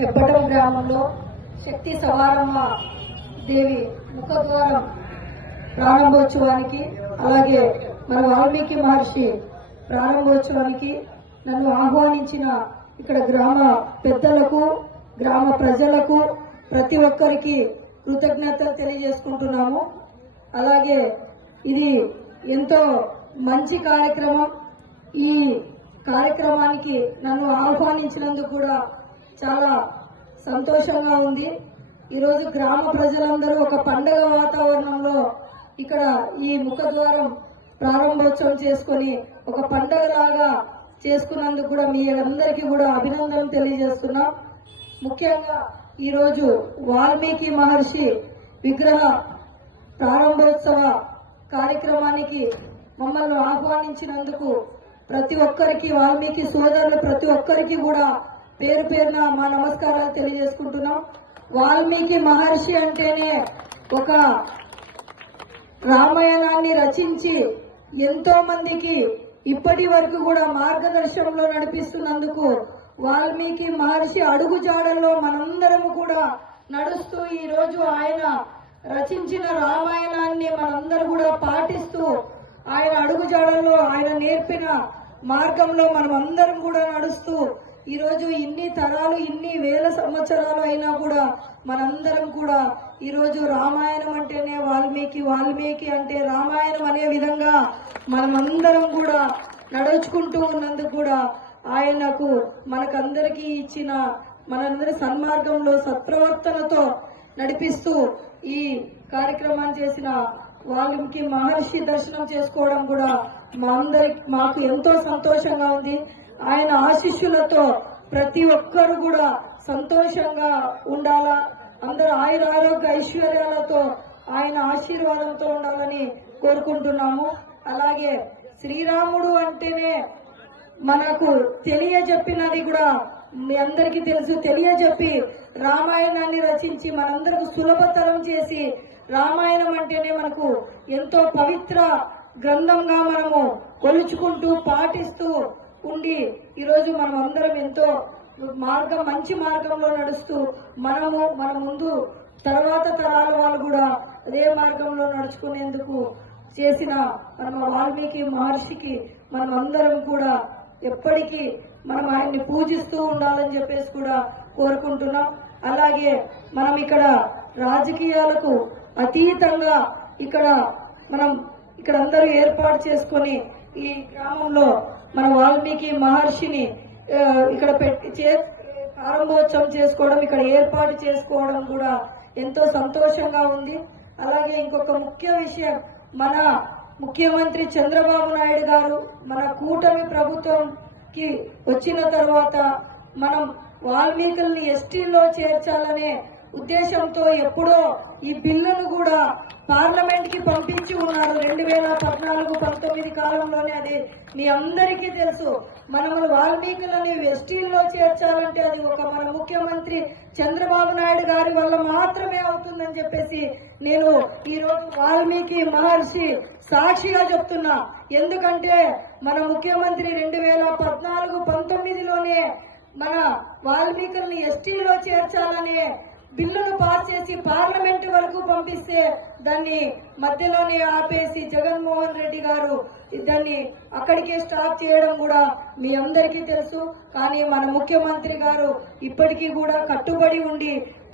హెబ్బటం గ్రామంలో శక్తి సవారమ్మ దేవి ముఖద్వారం ప్రారంభోత్సవానికి అలాగే మన వాల్మీకి మహర్షి ప్రారంభోత్సవానికి నన్ను ఆహ్వానించిన ఇక్కడ గ్రామ పెద్దలకు గ్రామ ప్రజలకు ప్రతి ఒక్కరికి కృతజ్ఞతలు తెలియజేసుకుంటున్నాము. అలాగే ఇది ఎంతో మంచి కార్యక్రమం. ఈ కార్యక్రమానికి నన్ను ఆహ్వానించినందుకు కూడా చాలా సంతోషంగా ఉంది. ఈరోజు గ్రామ ప్రజలందరూ ఒక పండగ వాతావరణంలో ఇక్కడ ఈ ముఖద్వారం ప్రారంభోత్సవం చేసుకొని ఒక పండగలాగా చేసుకున్నందుకు కూడా మీ అందరికీ కూడా అభినందనలు తెలియజేస్తున్నాం. ముఖ్యంగా ఈరోజు వాల్మీకి మహర్షి విగ్రహ ప్రారంభోత్సవ కార్యక్రమానికి మమ్మల్ని ఆహ్వానించినందుకు ప్రతి ఒక్కరికి వాల్మీకి సోదరులు ప్రతి ఒక్కరికి కూడా పేరు పేరున మా నమస్కారాలు తెలియజేసుకుంటున్నాం. వాల్మీకి మహర్షి అంటేనే ఒక రామాయణాన్ని రచించి ఎంతో మందికి ఇప్పటి వరకు కూడా మార్గదర్శనంలో నడిపిస్తున్నందుకు వాల్మీకి మహర్షి అడుగు జాడల్లో మనందరం కూడా నడుస్తూ ఈ రోజు ఆయన రచించిన రామాయణాన్ని మనందరూ కూడా పాటిస్తూ ఆయన అడుగు జాడల్లో ఆయన నేర్పిన మార్గంలో మనం అందరం కూడా నడుస్తూ ఈ రోజు ఇన్ని తరాలు ఇన్ని వేల సంవత్సరాలు అయినా కూడా మనందరం కూడా ఈ రోజు రామాయణం అంటేనే వాల్మీకి, వాల్మీకి అంటే రామాయణం అనే విధంగా మనమందరం కూడా నడుచుకుంటూ ఉన్నందుకు కూడా ఆయనకు మనకందరికీ ఇచ్చిన మనందరి సన్మార్గంలో సత్ప్రవర్తనతో నడిపిస్తూ ఈ కార్యక్రమాన్ని చేసిన వాల్మీకి మహర్షి దర్శనం చేసుకోవడం కూడా మాకు ఎంతో సంతోషంగా ఉంది. ఆయన ఆశీస్సులతో ప్రతి ఒక్కరు కూడా సంతోషంగా ఉండాలా, అందరూ ఆయురారోగ్య ఐశ్వర్యాలతో ఆయన ఆశీర్వాదంతో ఉండాలని కోరుకుంటున్నాము. అలాగే శ్రీరాముడు అంటేనే మనకు తెలియజెప్పినది కూడా మీ అందరికీ తెలుసు. తెలియజెప్పి రామాయణాన్ని రచించి మనందరికి సులభతరం చేసి రామాయణం అంటేనే మనకు ఎంతో పవిత్ర గ్రంథంగా మనము కొలుచుకుంటూ పాటిస్తూ ఉండి ఈరోజు మనం అందరం ఎంతో మంచి మార్గంలో నడుస్తూ మన ముందు తర్వాత తరాల వాళ్ళు కూడా అదే మార్గంలో నడుచుకునేందుకు చేసిన మన వాల్మీకి మహర్షికి మనం అందరం కూడా ఎప్పటికీ మనం ఆయన్ని పూజిస్తూ ఉండాలని చెప్పేసి కూడా కోరుకుంటున్నాం. అలాగే మనం ఇక్కడ రాజకీయాలకు అతీతంగా మనం ఇక్కడ అందరూ ఏర్పాటు చేసుకొని ఈ గ్రామంలో మన వాల్మీకి మహర్షిని ఇక్కడ ప్రారంభోత్సవం చేసుకోవడం, ఇక్కడ ఏర్పాటు చేసుకోవడం కూడా ఎంతో సంతోషంగా ఉంది. అలాగే ఇంకొక ముఖ్య విషయం, మన ముఖ్యమంత్రి చంద్రబాబు నాయుడు గారు మన కూటమి ప్రభుత్వంకి వచ్చిన తర్వాత మనం వాల్మీకుల్ని ఎస్టీలో చేర్చాలనే ఉద్దేశంతో ఎప్పుడో ఈ బిల్లును కూడా పార్లమెంట్ కి పంపించి ఉన్నారు. 2014-19 కాలంలోనే అది మీ అందరికీ తెలుసు. మనము వాల్మీకులని ఎస్టీల్లో చేర్చాలంటే అది ఒక మన ముఖ్యమంత్రి చంద్రబాబు నాయుడు గారి వల్ల మాత్రమే అవుతుందని చెప్పేసి నేను ఈరోజు వాల్మీకి మహర్షి సాక్షిగా చెప్తున్నా. ఎందుకంటే మన ముఖ్యమంత్రి 2014-19లోనే మన వాల్మీకుల్ని ఎస్టీలో చేర్చాలనే బిల్లును పాస్ చేసి పార్లమెంట్ వరకు పంపిస్తే దాన్ని మధ్యలోనే ఆపేసి జగన్మోహన్ రెడ్డి గారు దాన్ని అక్కడికే స్టాప్ చేయడం కూడా మీ అందరికీ తెలుసు. కానీ మన ముఖ్యమంత్రి గారు ఇప్పటికీ కూడా కట్టుబడి ఉండి